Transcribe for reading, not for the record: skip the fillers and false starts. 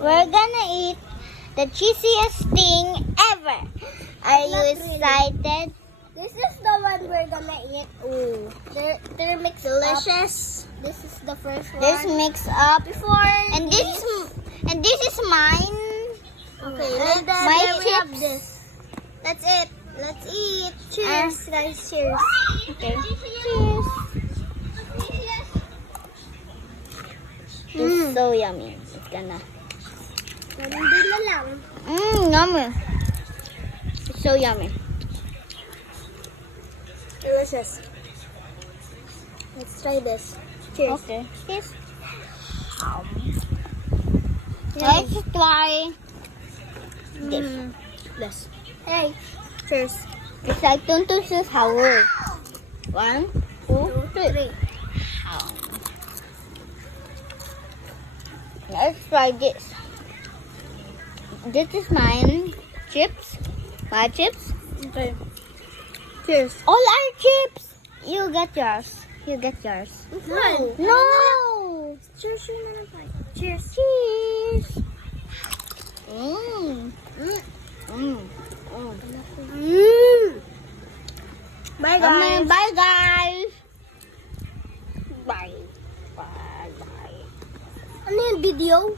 We're gonna eat the cheesiest thing ever. Are you excited? This is the one we're gonna eat. Ooh. They're mixed Delicious. up. This is the first one. This mix up. Before And this is mine. Okay, And then my we have chips. this. That's it. Let's eat. Cheers, guys. Cheers. Okay. Cheers. It's so yummy. It's gonna. Hindi na lang. Yummy. It's so yummy. Delicious. Let's try this. Cheers. Okay. Cheers. Let's try this. This. Hey. Cheers. It's like tuntus sour. 1, 2, 3. Let's try this. This is mine. Chips. My chips. Okay. Cheers. All our chips. You get yours. You get yours. No. No. Cheers. Cheers. Cheers. Mmm. Mmm. Bye, guys. Bye, guys. Bye. Bye. Bye. Ano yung video?